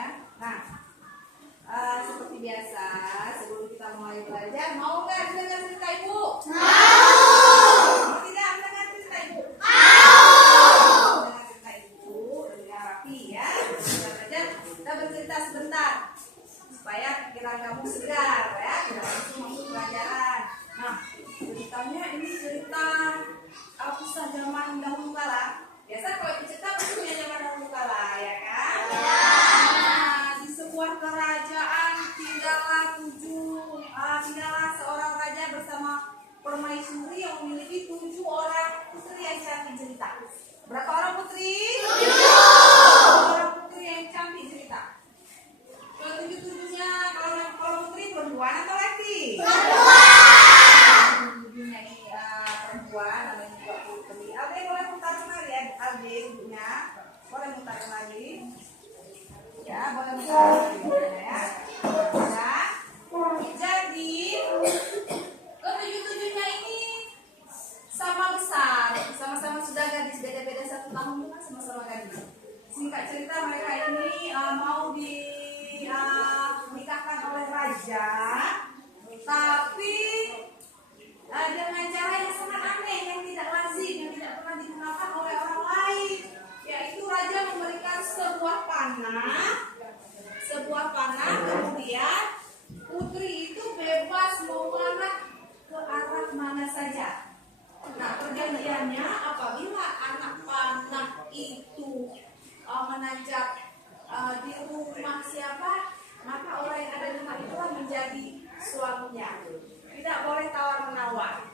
ya. Nah, seperti biasa sebelum kita mulai belajar, mau nggak dengar cerita ibu? Mau tidak mendengar cerita ibu? Dengar cerita ibu dengan rapi ya. Kita belajar, kita bercerita sebentar supaya pikiran kamu segar ya. Kita langsung masuk pelajaran. Nah, ceritanya ini cerita kisah zaman dahulu kala. Biasa kalau cerita pasti punya zaman dahulu kala ya kan? Nah, di sebuah kerajaan tinggallah seorang raja bersama permaisuri yang memiliki 7 orang putri yang cantik cerita. Berapa orang putri? 7 orang putri yang cantik cerita. Kalau 7-7-nya, kalau putri perempuan atau laki? Perempuan namanya juga putri. Alde boleh mutar kembali ya, Alde ibunya boleh mutar kembali ya, boleh mutar kembali ya. Nah, jadi ke-7-7-nya ini sama besar, sama-sama sudah gadis, beda-beda 1 tahun itu kan sama-sama gadis. Singkat cerita mereka ini mau dinikahkan oleh raja, tapi dengan cara yang sangat aneh, yang tidak lazim, yang tidak pernah digunakan oleh orang lain, yaitu raja memberikan sebuah panah, kemudian putri itu bebas memanah ke arah mana saja. Nah, perjanjiannya apabila anak panah itu menancap di rumah siapa, maka orang yang ada di rumah itulah menjadi suaminya. Tidak boleh tawar-menawar.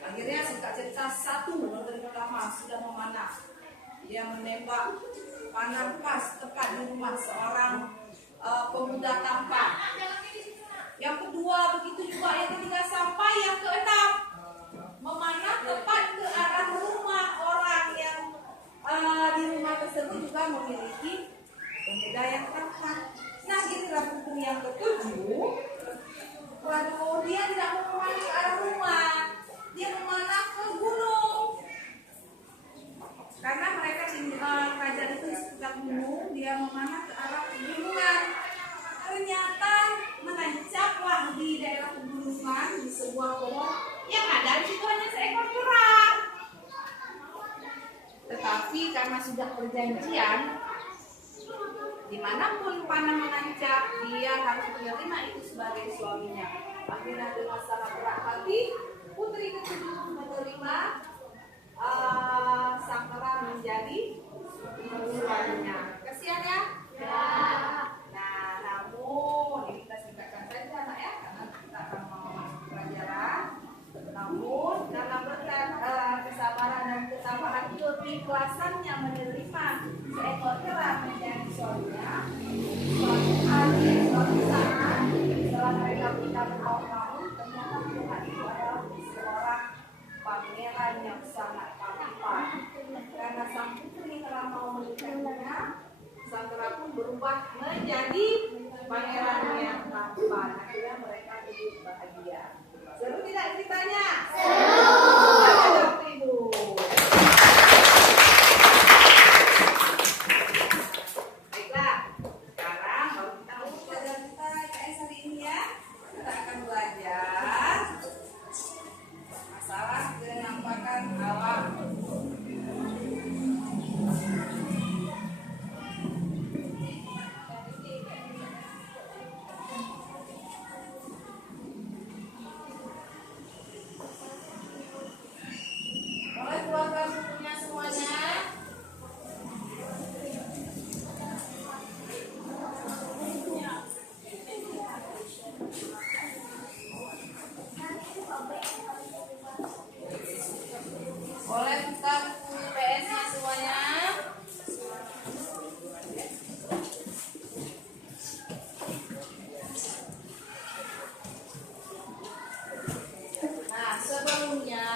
Akhirnya singkat cerita, satu dari pertama sudah memanah. Dia menembak panah pas tepat di rumah seorang pemuda tampan. Yang kedua begitu juga, yang ketiga sampai yang keenam memanah tepat ke arah rumah orang yang di rumah tersebut juga memiliki pemuda yang tampan. Nah, giliran putri yang ketujuh, waduh, dia tidak memanah ke arah rumah, dia memanah ke gunung. Karena mereka kerajaan itu di sekitar gunung, dia memanah ke arah pegunungan. Ternyata menancaplah di daerah pegunungan di sebuah pohon yang ada di situ hanya seekor kerang. Tetapi karena sudah perjanjian, dimanapun panah menancap, dia harus menerima itu sebagai suaminya. Akhirnya dengan sangat berat hati, putri ketujuh menerima sang kerang menjadi suaminya. Kasihan ya? Nah, namun ini kita singkatkan saja anak ya, karena kita akan mau masuk pelajaran. Namun karena berkat kesabaran dan ketabahan keikhlasannya menerima seekor kerang menjadi suaminya, suatu hari, suatu saat setelah mereka menikah bertahun-tahun, ternyata Tuhan itu adalah seorang pangeran yang sangat tampan. Karena sang putri telah mau menikahinya, sang kerang pun berubah menjadi pangeran yang tampan. Akhirnya mereka hidup bahagia. Seru tidak ceritanya? Seru. Ibu. Baiklah, sekarang kalau kita mau belajar kita IPS hari ini ya, kita akan belajar masalah penampakan alam. Boleh keluarkan bukunya semuanya. Boleh buka buku IPS-nya semuanya. Nah, sebelumnya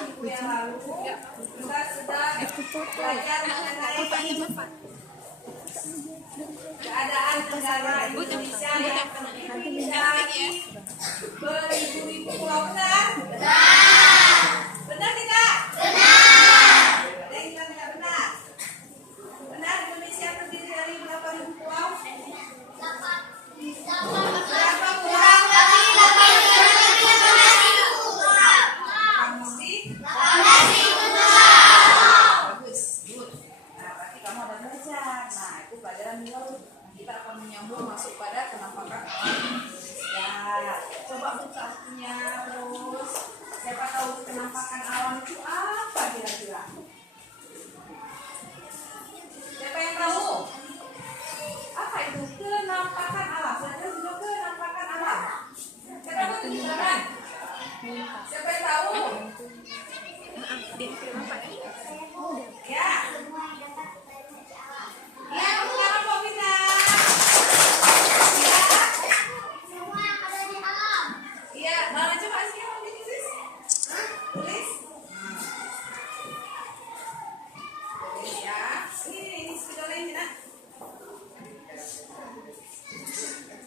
minggu yang lalu kita sudah belajar mengenai keadaan negara Indonesia yang memiliki beribu-ribu pulau. Benar? Benar tidak? Benar. Ada yang bilang tidak benar? Benar, Indonesia terdiri dan laut. Kita akan menyambung masuk pada penampakan alam. Ya, coba buka artinya terus. Siapa tahu penampakan alam itu apa kira-kira? Siapa yang tahu? Apa itu penampakan alam? Saya juga penampakan alam. Siapa tahu juga kan? Siapa yang tahu? Ya. Ya, kamu sekarang mau pindah. Ya. Iya, mana coba sih kamu tulis? Tulis. Tulis ya. Ini sudah lain nak.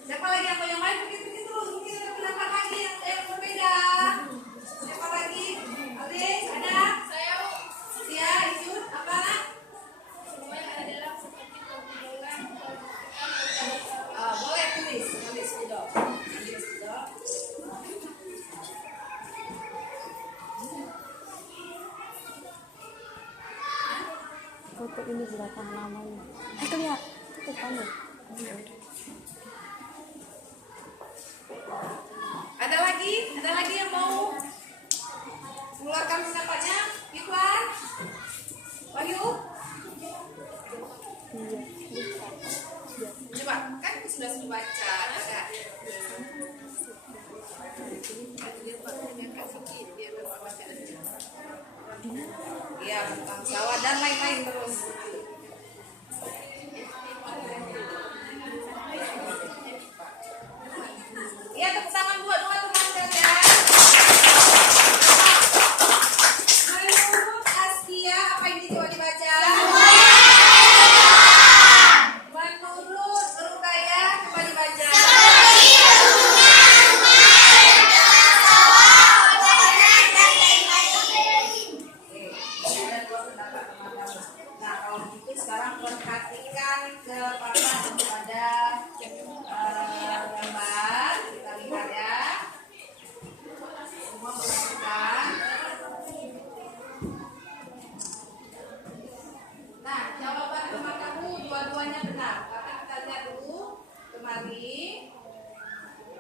Siapa lagi yang main begitu terus? Mungkin ada pendapat lagi yang berbeda. Siapa lagi? Ade, ada? Saya. Sia, Isyut, apa nak? Semuanya adalah seperti pegunungan. Boleh tulis sudah. Foto ini belakang namanya. Itu lihat, itu kamu. Ada lagi yang mau mengeluarkan pendapatnya? Ikhwan? Wahyu? Iya, bisa. Coba, kan sudah baca, ada. Iya, tentang sawah dan lain-lain terus. Iya, tepuk tangan buat dua teman kalian. Menurut Askia, apa ini coba dibaca? Menurut Rukaya, coba dibaca. Nah, kalau begitu sekarang perhatikan kepada gambar. Kita lihat ya. Semua perhatikan. Nah, jawaban teman kamu dua-duanya benar. Karena kita lihat dulu kemari.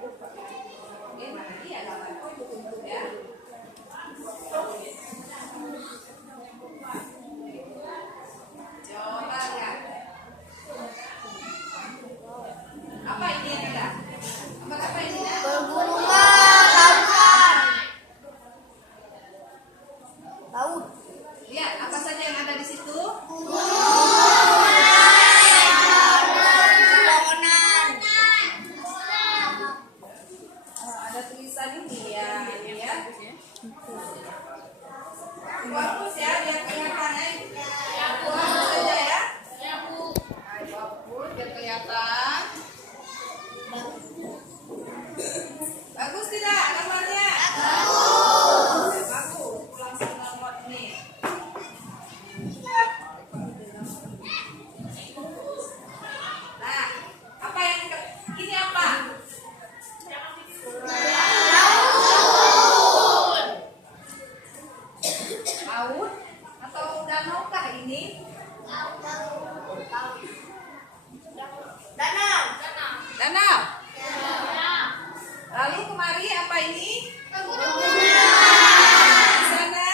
Oke, mana dia gambar? Oh, itu untuk ya. Coba lihat. Apa ini yang ada? Apa ini? Laut. Lihat apa saja yang ada di situ. Ada tulisan ini ya. Bagus ya, biar kelihatannya. Bagus saja ya. Bagus, biar kelihatan. Bagus tidak gambarnya? Bagus. Pulang selamat nih. Nah, apa yang ini apa? Laut atau danau kah ini? Danau. Lalu kemari apa ini? Di sana?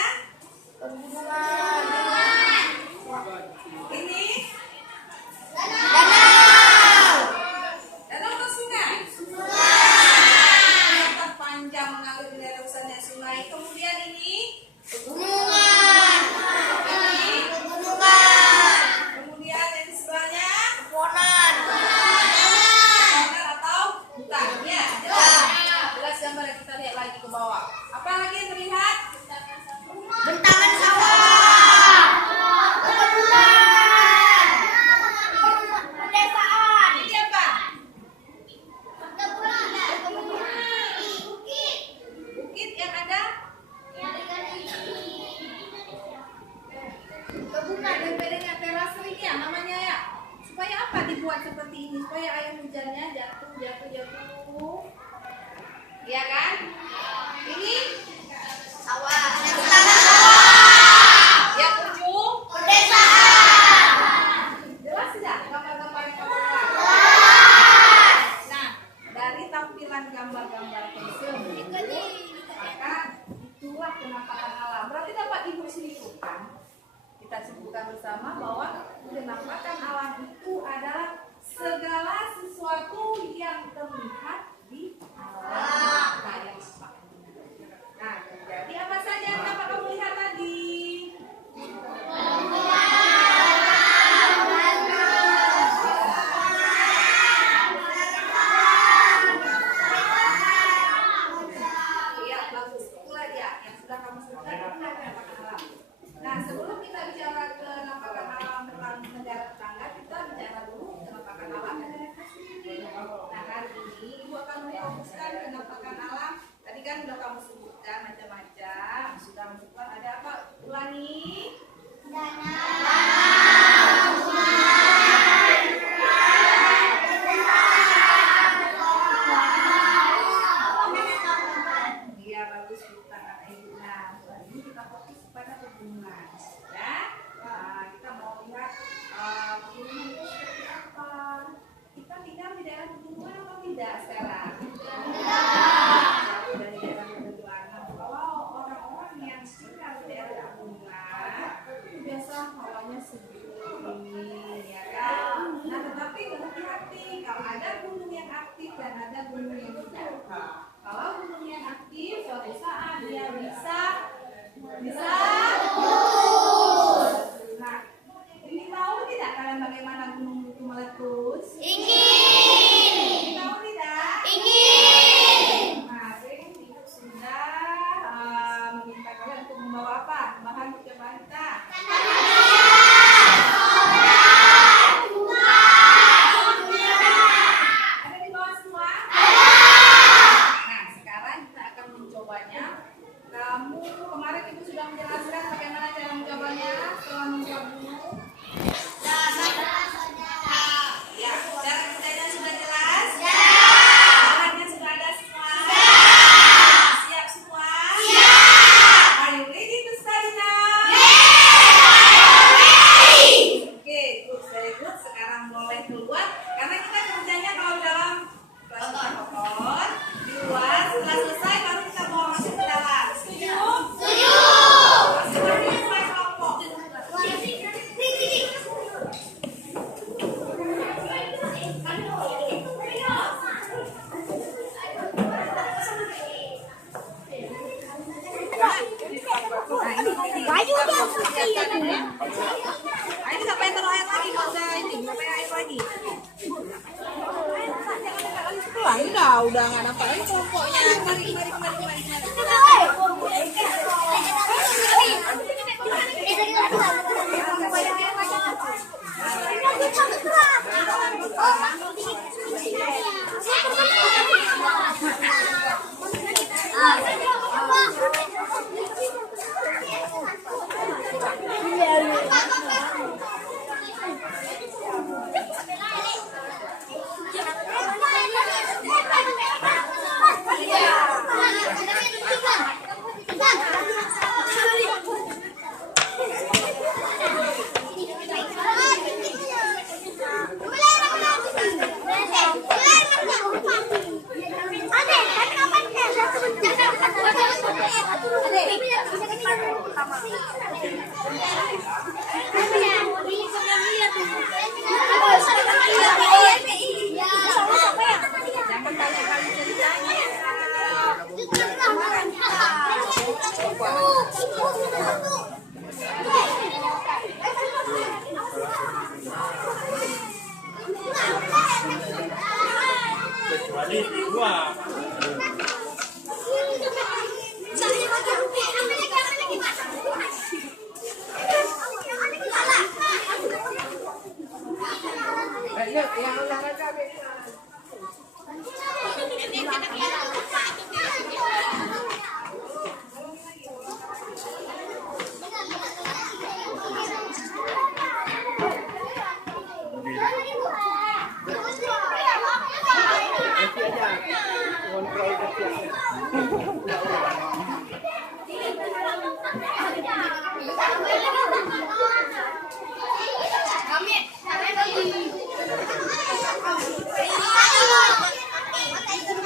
Ini? Danau atau sungai? Kelihatan panjang mengalir dari usahanya sungai. Kemudian ini? Ini? Kemudian yang di sebelahnya? Pepohonan atau hutan? Ya, jelas gambar yang kita lihat lagi ke bawah. Apa lagi yang terlihat? Bentangan sawah. Perkebunan. Pedesaan. Ini apa? Bukit yang ada? Kebunan dan bedanya terase ini ya namanya ya. Supaya apa dibuat seperti ini? Supaya air hujannya jatuh. Iya kan? Ini Sawah. yang ujung Pedesaan. jelas tidak gambar-gambar yang tidak sekarang? Jauh dari daerah ketentuan. Nah, kalau orang-orang yang tinggal di daerah pegunungan itu biasa hawanya sejuk, ya kan? Nah, tetapi hati-hati kalau ada gunung yang aktif dan ada gunung yang tidak. Kalau gunung yang aktif, suatu saat dia bisa. Nah, ini tahu tidak kalian bagaimana gunung itu meletus? Ingin. Tahu tidak? Ingin. Nah, ibu sudah meminta kalian untuk membawa apa? Bahan percobaan kita. Ada di bawah semua? Nah, sekarang kita akan mencobanya. Kamu kemarin ibu sudah menjelaskan bagaimana cara mencobanya setelah mencoba gunung. Ya, cara kerjanya sudah jelas? Bahannya sudah ada semua? Siap semua? Are you ready to study now? Oke, good, very good. Sekarang boleh keluar karena kita kerjanya kalau dalam kelas protokol di luar. Setelah selesai baru kita bawa masuk ke dalam. Setuju? Masing-masing sesuai kelompok. Ini nggak pengen taruh air lagi, nggak usah ini, nggak pengen air lagi. Udah nggak nampain kelompoknya. Mari. Kecuali di luar.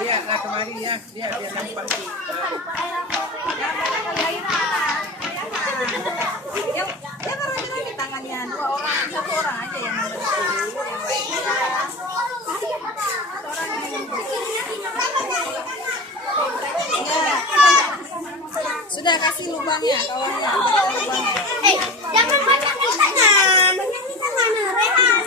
Lihatlah kemari ya, biar nampak. Ya karena kita tangannya 2 orang, 1 orang aja yang membantu, yang lainnya sudah kasih lubangnya, kawannya, lubangnya. Jangan banyak di tangan, Rehan.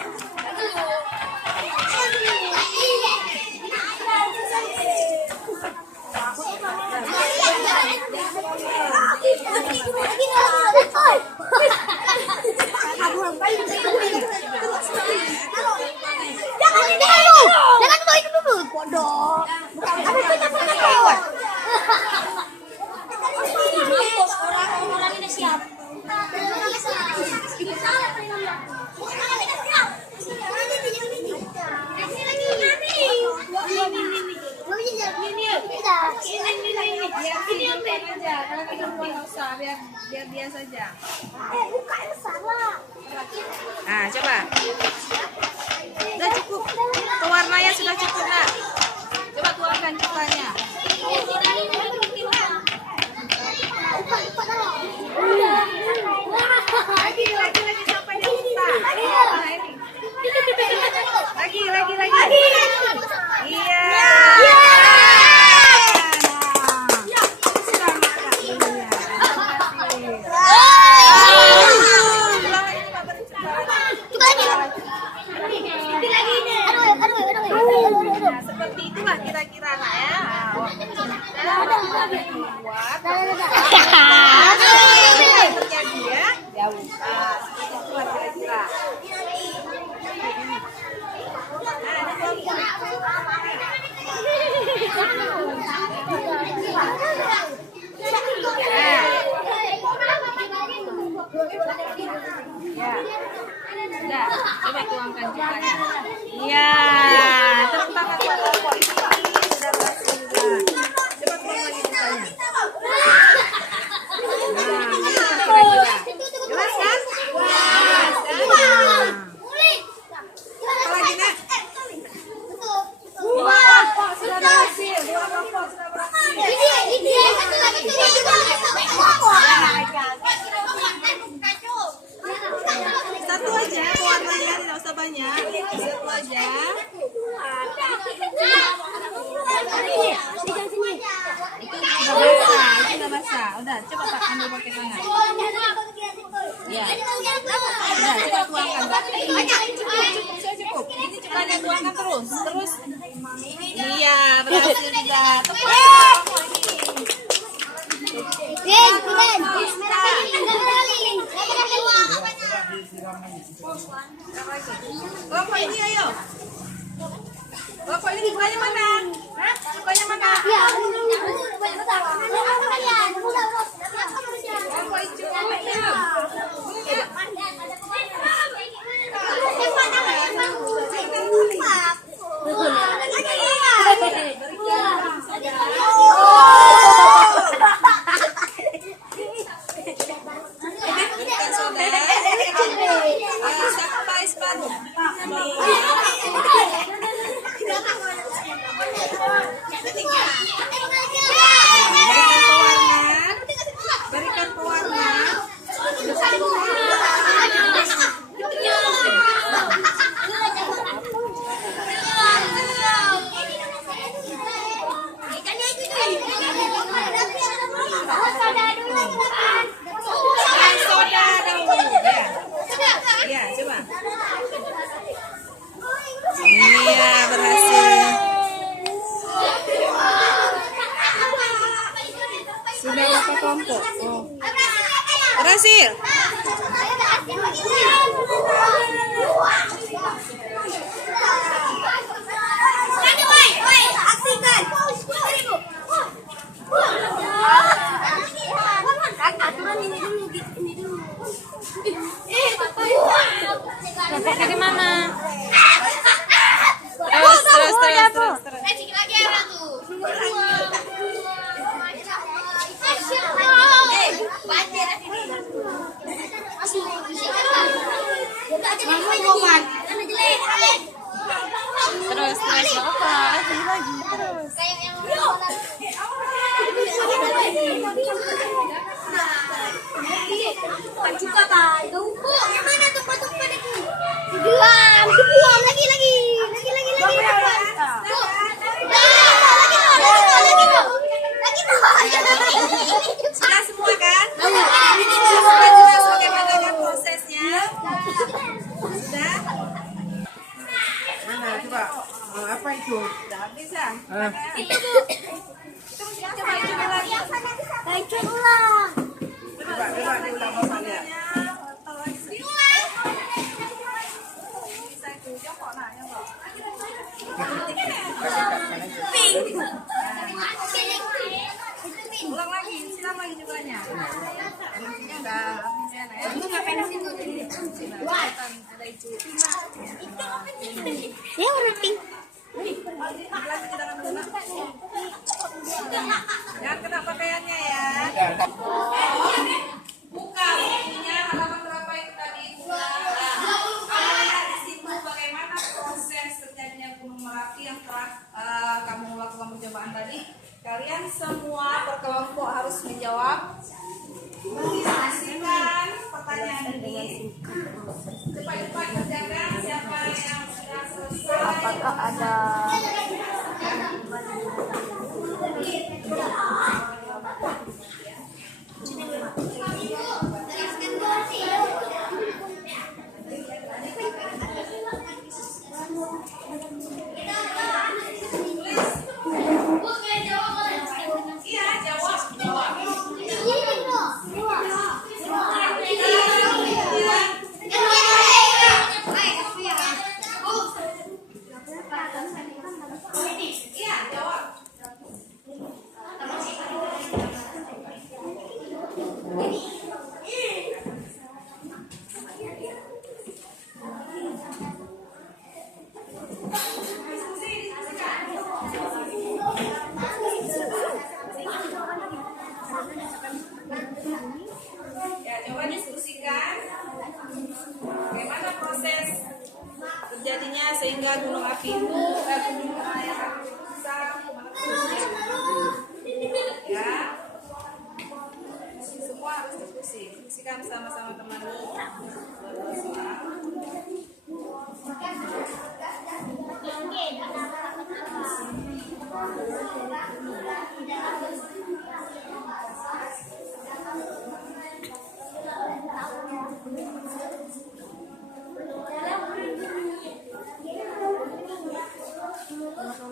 Jangan main dulu, bodoh. Orang ini siap. Biar dia saja. Bukan salah. Nah, coba. Udah cukup. Warnanya sudah cukup, Nak. aja. Udah basah. Udah, coba Pak ambil pakai tangan. Ya. Udah, coba tuangkan. Cukup. Ini cukanya tuangkan terus. Iya, berhasil juga. Kelompok ini ayo. Kelompok ini cukanya mana? Cukanya mana? Kelompok ini cukanya. Berikan pewarna. Soda dulu. Ya, coba. Iya, berhasil. Sudah berapa kelompok? Oh. Berhasil. Kelompoknya di mana? Terus. Terus apa? Lagi terus. Juga tahu. Gimana tumpah-tumpah itu? Dibuang lagi. Sudah semua kan? Sudah jelas bagaimana kan prosesnya? Sudah? Mana coba? Apa itu? Sudah bisa. Itu. Coba lagi. Baca ulang. Coba diulang Bapak lihat. Ulang lagi, silang lagi juganya. Ini udah ya. Itu ngapain sih tuh? Ada itu. Ya udah pink. Jangan kena pakaiannya ya. Buka bukunya halaman berapa itu tadi? Kamu lihat di situ bagaimana proses terjadinya Gunung Merapi yang telah kamu lakukan percobaan tadi. Kalian semua berkelompok harus menjawab, mendiskusikan pertanyaan ini. Cepat-cepat kerjakan siapa yang sudah selesai. Apakah ada Iya, jawab.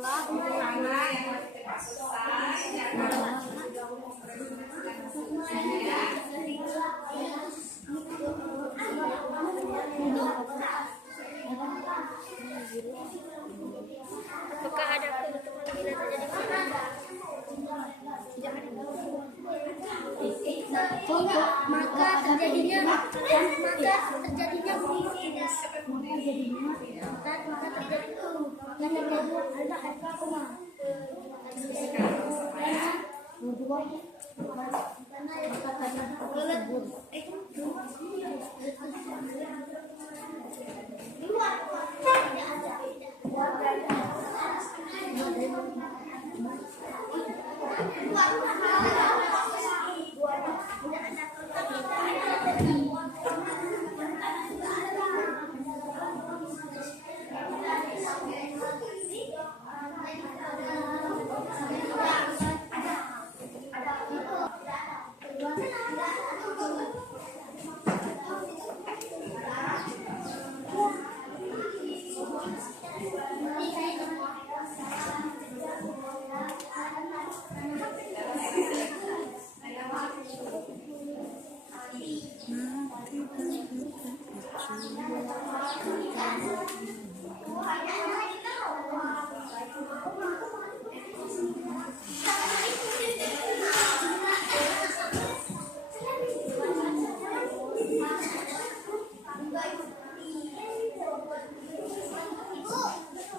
Karena yang masih cepat selesai, jangan Apakah ada keuntungan bila terjadi maka terjadinya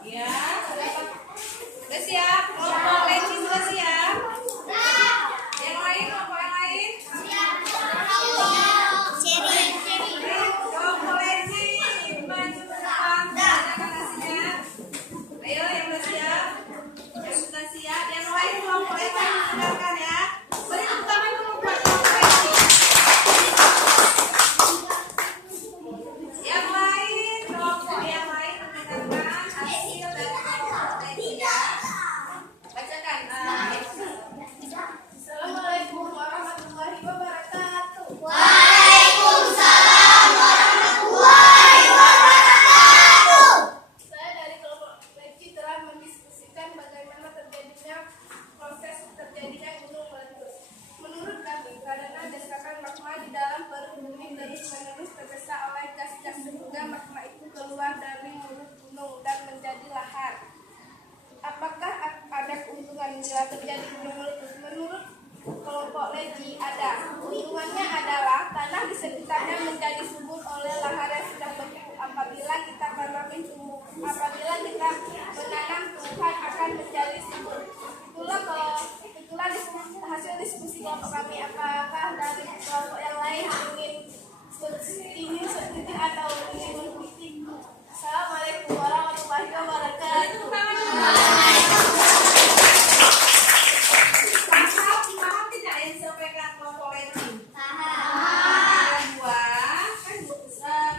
ya, udah siap? Kelompok leci sudah siap? Yang lain, kelompok yang lain? Kelompok leci, maju ke depan, tanyakan hasilnya. Ayo, yang sudah siap? Yang sudah siap, yang lain kelompok yang lain dengarkan ya. Beri tepuk tangan dulu buat kelompok leci. Yang lain, kelompok yang lain mendengarkan hasil dari kelompok leci ya. Bacakan. Assalamualaikum warahmatullahi wabarakatuh. Saya dari kelompok leci telah mendiskusikan bagaimana terjadinya proses terjadinya gunung meletus. Menurut kami, karena desakan magma di dalam perut bumi terus-menerus tergesa oleh gas-gas sehingga magma itu keluar dari mulut gunung dan menjadi lahar. Apakah ada keuntungan bila terjadi gunung meletus? Menurut kelompok leci ada. Keuntungannya adalah tanah di sekitarnya menjadi subur oleh lahar yang sudah beku. Apabila kita menanam tumbuhan akan menjadi subur. Itulah hasil diskusi kelompok kami. Apakah dari kelompok yang lain ingin setuju atau ingin mengkritik? Assalamualaikum warahmatullahi wabarakatuh. Paham tidak yang disampaikan kelompok leci? Ada dua, kan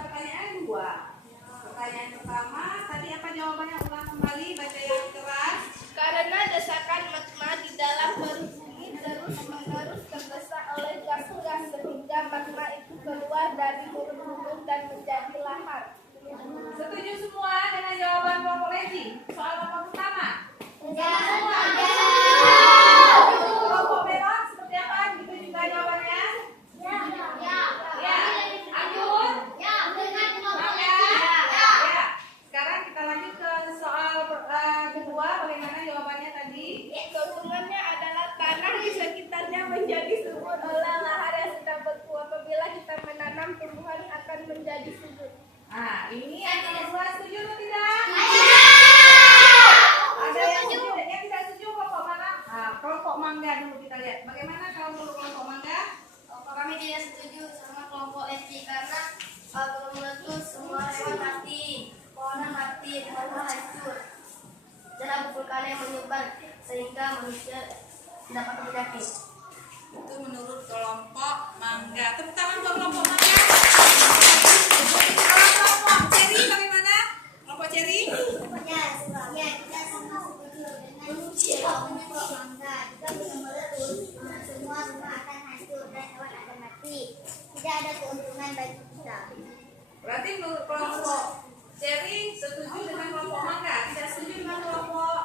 pertanyaan dua. Pertanyaan pertama, tadi apa jawabannya? Ulang kembali, baca yang keras. Karena desakan magma di dalam perut bumi terus-menerus tergesa oleh gas-gas sehingga magma itu keluar dari mulut gunung dan menjadi lahar. Setuju semua dengan jawaban kelompok leci? Soal apa pertama? Kelompok merah seperti apa? Gitu juga jawabannya? Ya. Anjur? Ya. Sekarang kita lanjut ke soal kedua. Bagaimana jawabannya tadi? Keuntungannya adalah tanah di sekitarnya menjadi subur oleh lahar yang sudah beku. Apabila kita menanam tumbuhan akan menjadi subur. Nah, ini ada yang setuju atau tidak? Ada yang setuju, yang tidak setuju kelompok mana? Kelompok mangga dulu kita lihat. Bagaimana kalau menurut kelompok mangga? Kami tidak setuju sama kelompok leci karena gunung meletus semua hewan mati, pohon mati, rumah hancur, dan abu vulkanik menyebar sehingga manusia dapat penyakit. Itu menurut kelompok mangga. Tepuk tangan buat kelompok mangga. Kalau kelompok ceri bagaimana? Kelompok ceri? Ya, kita sama setuju dengan kelompok mangga. Jika gunung meletus, semua rumah akan hancur dan hewan akan mati. Tidak ada keuntungan bagi kita. Berarti menurut kelompok ceri setuju dengan kelompok mangga, tidak setuju dengan kelompok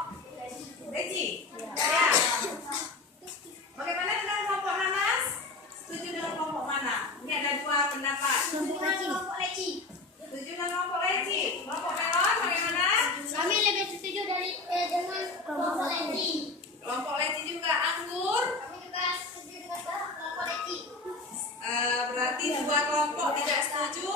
setuju dengan kelompok leci. Kelompok leci juga. Anggur? Kami juga setuju dengan kelompok leci. Berarti 2 kelompok tidak setuju.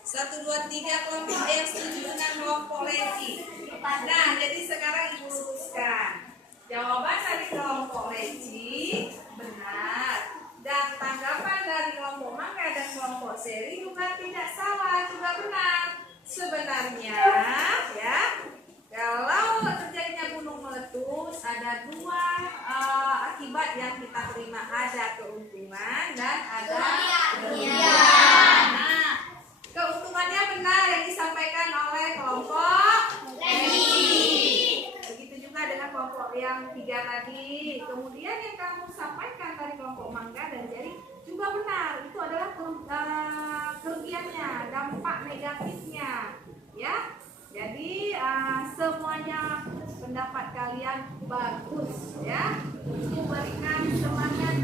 1, 2, 3 kelompok yang setuju dengan kelompok leci. Nah, jadi sekarang Ibu luruskan. Jawaban dari kelompok leci benar. Dan tanggapan dari kelompok mangga dan kelompok seri juga tidak salah, juga benar. Sebenarnya ya, kalau terjadinya gunung meletus ada 2 akibat yang kita terima, ada keuntungan dan ada kerugian. Nah, keuntungannya benar yang disampaikan oleh kelompok leci. Begitu juga dengan kelompok yang 3 tadi. Kemudian yang kamu sampaikan dari kelompok mangga dan jari juga benar. Itu adalah kerugiannya, dampak negatifnya, ya. Jadi semuanya pendapat kalian bagus, ya. Diberikan semangat,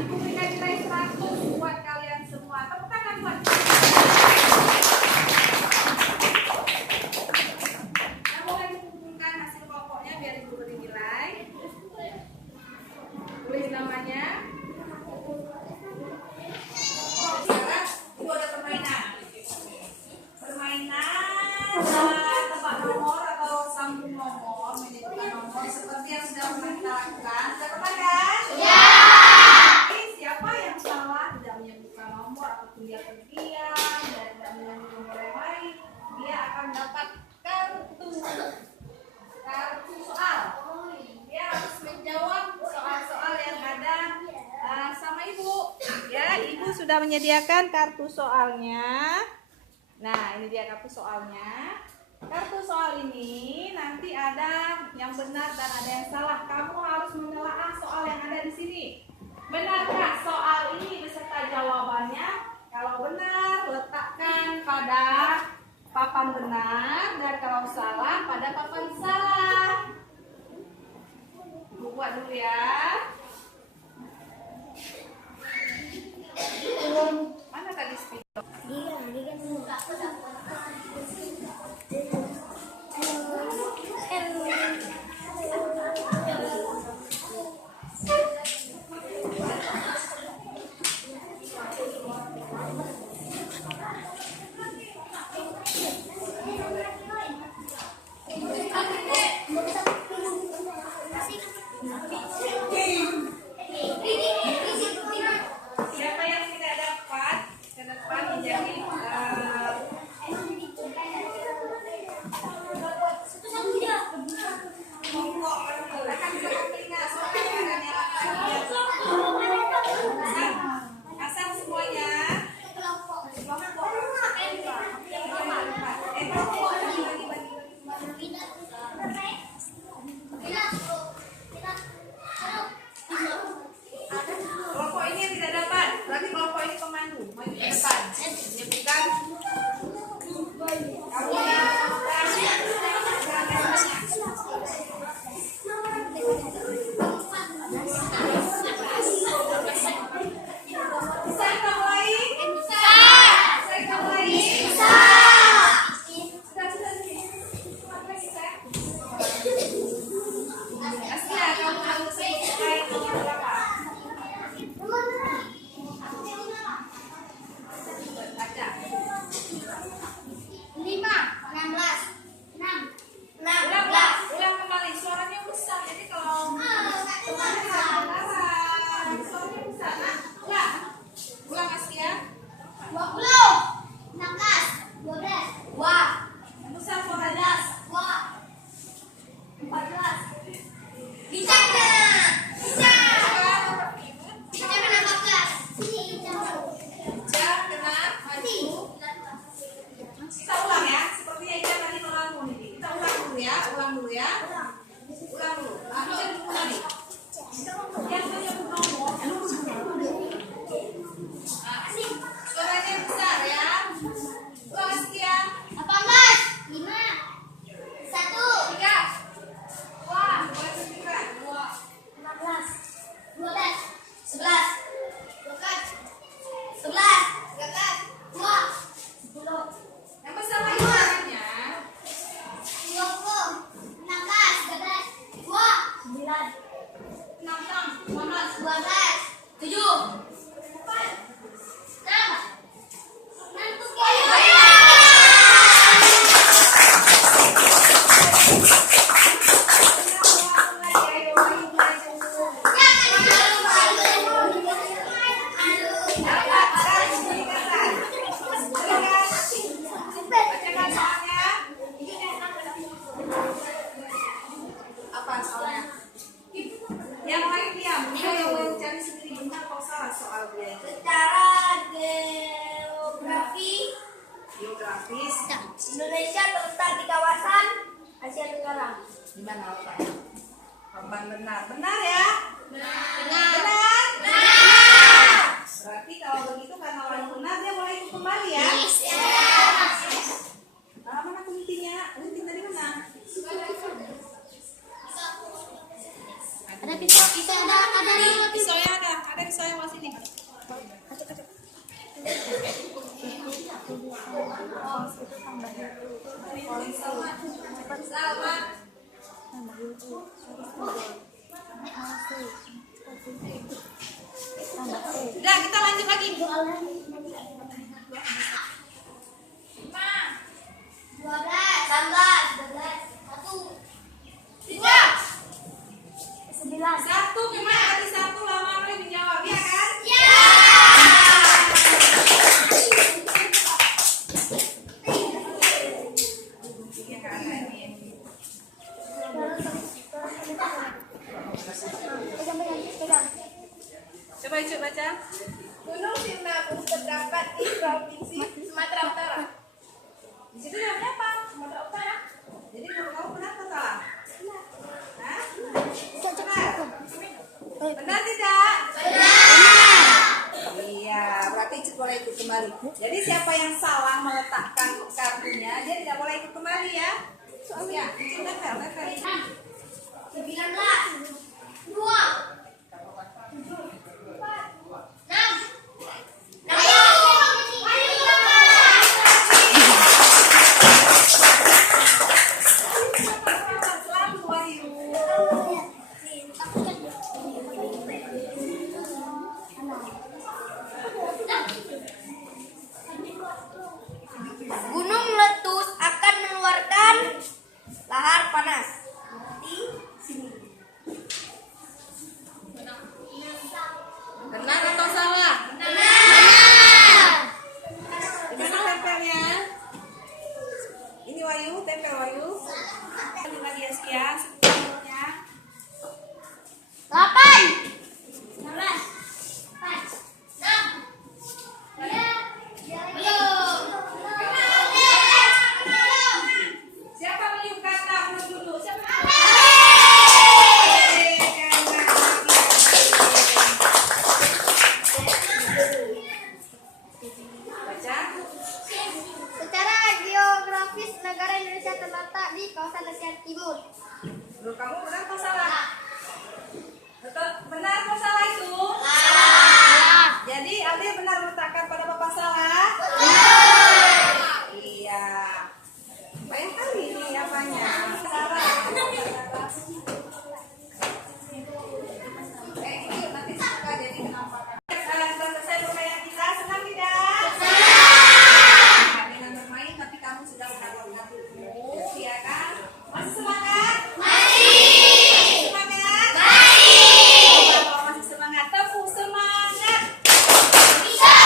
diberikan nilai 100 buat kalian semua. Tepuk tangan buat. Nah, boleh dikumpulkan hasil kelompoknya biar Ibu beri nilai. Tulis namanya. Sekarang Ibu ada permainan. Tebak nomor atau sambung nomor, menyebutkan nomor seperti yang sudah pernah kita lakukan. Sudah pernah kan? Ya. Oke, siapa yang salah tidak menyebutkan nomor atau dia terdiam dan tidak menyebut nomor yang lain, dia akan dapat kartu soal. Dia harus menjawab soal-soal yang ada sama Ibu. Ya, Ibu sudah menyediakan kartu soalnya. Nah, ini dia kartu soalnya. Kartu soal ini nanti ada yang benar dan ada yang salah. Kamu harus menelaah soal yang ada di sini. Benarkah soal ini beserta jawabannya? Kalau benar, letakkan pada papan benar, dan kalau salah pada papan salah. Buat dulu ya. Mana tadi spidol? Siapa yang tidak dapat ke depan menjadi asal semuanya kelompok ini yang tidak dapat, berarti kelompok ini pemandu maju ke depan menyebutkan kamu ulang kembali, suaranya besar, jadi kalau suaranya besar. Nah, ulang Askia. 20, 16, 12, wah, Besar suaranya. wah, 14. Bicara, bicara, bicara 14. Jam kena maju. Kita ulang ya, sepertinya Ida tadi melamun ini. Kita ulang dulu ya, ulang dulu ya. Ulang dulu. Bisa dulu tadi. Yang menyebut nomor. Suaranya besar ya. Ulang Askia. 18, 5, 1, 3. Wah, boleh bergerak. 15, 12, 11, 12, 11, 13, 2, 10, Yang besar lagi suaranya. 20, Apa soalnya? Yang lain diam, yang cari sendiri benar atau salah soal dia itu. Secara geografis, Indonesia terletak di kawasan Asia Tenggara. Di mana letaknya? Korban benar. Benar ya? Benar. Berarti kalau begitu karena orang benar dia boleh ikut kembali ya? Mana kuntinya? Kunti tadi mana? Ada pisau, ada lima pisau. Pisaunya ada pisaunya masih nih. Salma. Udah kita lanjut lagi. 11, 12, 1, 3. Satu gimana tadi satu lama lebih menjawab ya kan? Coba baca. Gunung Sinabung terdapat di provinsi Sumatera Utara. Di situ jawabnya apa? Sumatera Utara. Jadi menurut kamu benar atau salah? Hah? Benar? Benar tidak? Iya, berarti boleh ikut kembali. Jadi siapa yang salah meletakkan kartunya, dia tidak boleh ikut kembali ya. Ya, tempel. 19, 2, 7, 4, 6. Selalu Wahyu. Gunung meletus akan mengeluarkan lahar panas. Di sini. Benar atau salah? Benar. Di mana tempelnya? Ini Wahyu, tempel Wahyu. Lima dia sekian. Sebelumnya. 8, 19, 4, 6. Belum. Siapa menyium kata belum dulu? Siapa? Baca. Secara geografis negara Indonesia terletak di kawasan Asia Timur. Menurut kamu benar atau salah? Betul, benar atau salah itu? Salah. Jadi Aldi benar meletakkan pada Bapak salah? Iya. Banyak kali ini apanya? Salah. Yuk nanti suka jadi kenapa? Sudah selesai permainan kita, senang tidak? Senang. Dengan bermain tapi kamu sudah mengajarkan ilmu, ya kan? Masih semangat? Masih semangat? Kalau masih semangat, tepuk semangat. Bisa.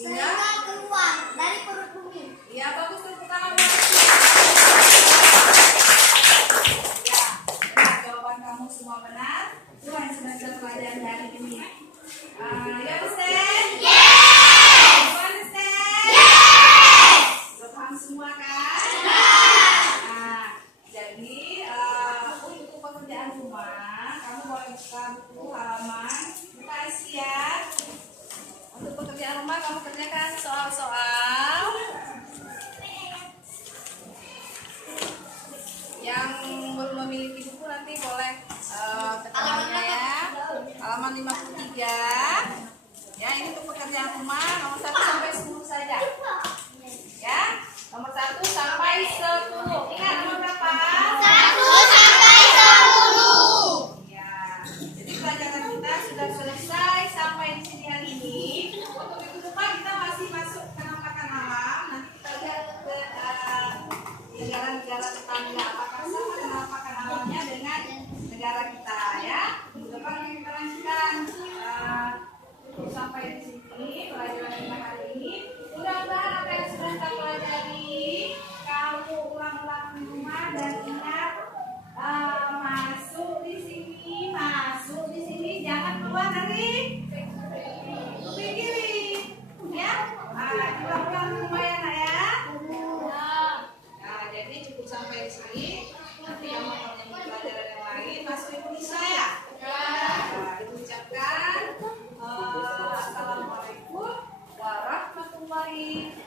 Sehingga keluar dari perut bumi. ya bagus, tepuk tangan buat ya, benar, jawaban kamu semua benar. Tuhan sudah pelajaran hari ini. You understand? Yes. You understand? Yes. Sudah paham semua kan? Nah, jadi untuk pekerjaan rumah kamu boleh buka buku halaman buka Asia. Untuk pekerjaan rumah kamu kerjakan soal-soal yang belum memiliki buku nanti boleh keterangannya ya. Halaman 53. Ya, ini untuk pekerjaan rumah nomor 1 sampai 10 saja. Ya, nomor 1 sampai 10. Ingat nomor berapa? 1 sampai 10. Ya, jadi pelajaran kita sudah selesai sampai di sini hari ini. Untuk minggu depan kita masih masuk ke makan malam. Nanti kita lihat ke negara-negara tetangga. Apakah sama dengan makan malamnya dengan negara kita ya? Minggu depan kita lanjutkan. Sampai di sini pelajaran kita hari ini. Mudah-mudahan apa yang sudah kita pelajari kamu ulang-ulang di rumah dan ingat masuk di sini, jangan keluar dari kuping kiri, ya. Ulang-ulang di rumah ya nak ya. Nah, jadi cukup sampai di sini. Nanti kamu akan menyambut pelajaran yang lain. Masuk Indonesia ya. Ibu ucapkan assalamualaikum warahmatullahi